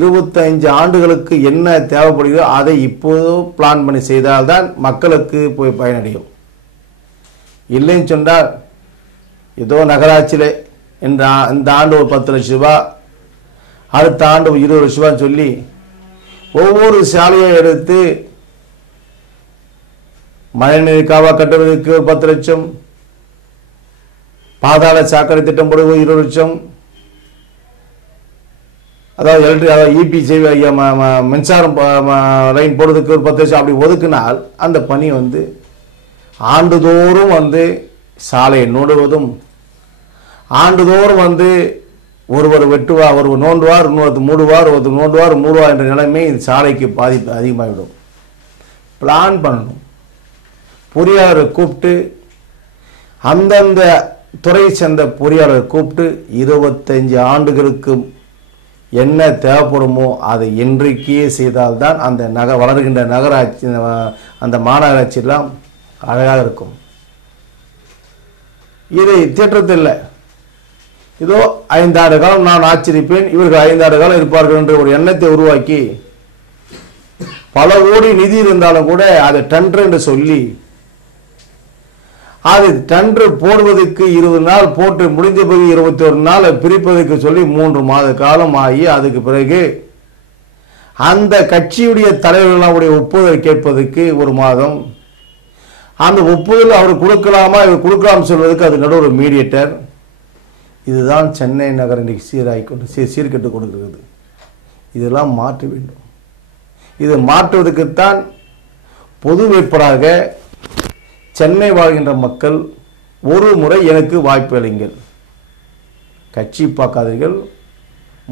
25 ஆண்டுகளுக்கு என்ன தேவைப்படுகிறதோ அதை இப்போது பிளான் பண்ணி செய்தால்தான் மக்களுக்கு போய் பயனடையும். இல்லைன்னு சொன்னால் ஏதோ நகராட்சியில் இந்த ஆண்டு ஒரு 10 லட்சம் ரூபாய், அடுத்த ஆண்டு 20 லட்சம் ரூபான்னு சொல்லி ஒவ்வொரு சாலையை எடுத்து மழைநீர் காவா கட்டுவதற்கு ஒரு 10 லட்சம், பாதாள சாக்கடை திட்டம் போடுவது 20 லட்சம், அதாவது இபி மின்சாரம் லைன் போடுறதுக்கு ஒரு 10 லட்சம் அப்படி ஒதுக்கினால் அந்த பணி ஆண்டுதோறும் சாலையை நோடுவதும், ஆண்டுதோறும் ஒருவர் வெட்டுவார், ஒருவர் நோண்டுவார், இன்னொருத்தர் மூடுவார், ஒருத்தர் நோண்டுவார், மூடுவார் என்ற நிலைமை சாலைக்கு பாதிப்பு அதிகமாகிவிடும். பிளான் பண்ணணும். பொறியாளரை கூப்பிட்டு அந்தந்த துறை சேர்ந்த பொறியாளரை கூப்பிட்டு 25 ஆண்டுகளுக்கு என்ன தேவைப்படுமோ அதை இன்றைக்கே செய்தால்தான் அந்த வளர்கின்ற நகராட்சி, அந்த மாநகராட்சி எல்லாம் அழகாக இருக்கும். இதை திட்டத்தில் இதோ 5 ஆண்டு காலம் நான் ஆச்சரிப்பேன், இவர்கள் 5 ஆண்டு காலம் இருப்பார்கள் என்ற ஒரு எண்ணத்தை உருவாக்கி பல கோடி நிதி இருந்தாலும் கூட அதை டெண்டர் என்று சொல்லி அது டெண்டர் போடுவதற்கு 20 நாள் போட்டு முடிஞ்ச பிறகு 21 நாள் பிரிப்பதற்கு சொல்லி 3 மாத காலம் ஆகி அதுக்கு பிறகு அந்த கட்சியுடைய தலைவர்களுடைய ஒப்புதல் கேட்பதற்கு 1 மாதம், அந்த ஒப்புதல் அவர் கொடுக்கலாமா இவர் கொடுக்கலாம் சொல்வதற்கு அது நடுவில் ஒரு மீடியேட்டர். இதுதான் சென்னை நகர் இன்றைக்கு சீர்கெட்டு கொடுக்கிறது. இதெல்லாம் மாற்ற வேண்டும். இதை மாற்றுவதற்குத்தான் பொது வேட்பாளராக சென்னை வாழ்கின்ற மக்கள் ஒரு முறை எனக்கு வாய்ப்பு அளிங்கள். கட்சி பார்க்காதீர்கள்,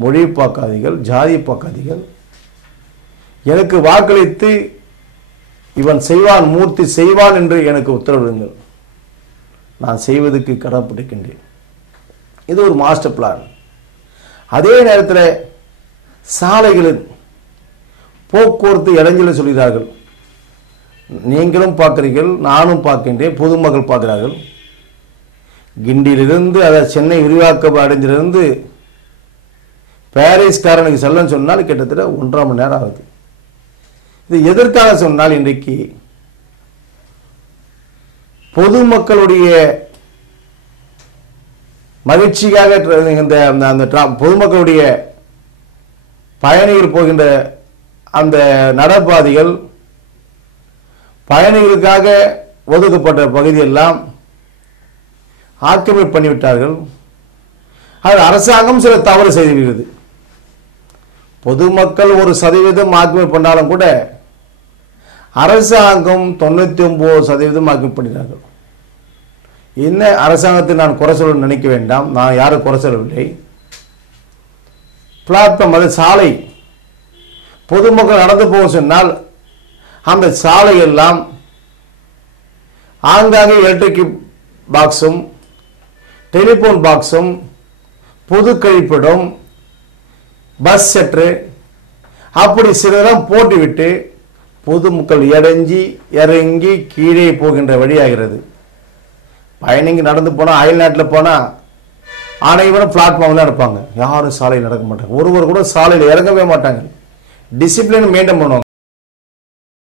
மொழி பார்க்காதீர்கள், ஜாதி பார்க்காதீர்கள். எனக்கு வாக்களித்து இவன் செய்வான், மூர்த்தி செய்வான் என்று எனக்கு உத்தரவிடுங்கள். நான் செய்வதற்கு கடமைப்பட்டிருக்கின்றேன். இது ஒரு மாஸ்டர் பிளான். அதே நேரத்தில் சாலைகளில் போக்குவரத்து இடைஞ்சலை சொல்கிறார்கள். நீங்களும் பார்க்கிறீர்கள், நானும் பார்க்கின்றேன், பொதுமக்கள் பார்க்கிறார்கள். கிண்டியிலிருந்து சென்னை விரிவாக்க அடைஞ்சிலிருந்து பாரிஸ்காரனுக்கு செல்லன்னு சொன்னால் கிட்டத்தட்ட 1.5 மணி நேரம் ஆகுது. இது எதற்காக சொன்னால் இன்றைக்கு பொதுமக்களுடைய மகிழ்ச்சிக்காக பொதுமக்களுடைய பயணிகள் போகின்ற அந்த நடப்பாதைகள், பயணிகளுக்காக ஒதுக்கப்பட்ட பகுதியெல்லாம் ஆக்கிரமிப்பு பண்ணிவிட்டார்கள். அது அரசாங்கம் சில தவறு செய்துவிடுகிறது. பொதுமக்கள் 1% ஆக்கிரமிப்பு பண்ணாலும் கூட அரசாங்கம் 99% ஆக்கிரமிப்பு பண்ணினார்கள். என்ன அரசாங்கத்தை நான் குறை சொல்ல நினைக்க வேண்டாம், நான் யாரும் குறை சொல்லவில்லை. பிளாட்ஃபார்ம், அது சாலை, பொதுமக்கள் நடந்து போக சொன்னால் அந்த சாலை எல்லாம் ஆங்காங்கே எலக்ட்ரிக் பாக்ஸும் டெலிபோன் பாக்ஸும் பொது கழிப்பிடம் பஸ் செட்ரு அப்படி சிலதெல்லாம் போட்டுவிட்டு பொதுமக்கள் இறங்கி கீழே போகின்ற வழியாகிறது. பயணிங்க நடந்து போனால், அயல்நாட்டில் போனால் அனைவரும் பிளாட்ஃபார்ம் தான் இருப்பாங்க. யாரும் சாலையில் நடக்க மாட்டாங்க. ஒருவர் கூட சாலையில் இறங்கவே மாட்டாங்க. டிசிப்ளின் மெயின்டைன் பண்ணுவாங்க.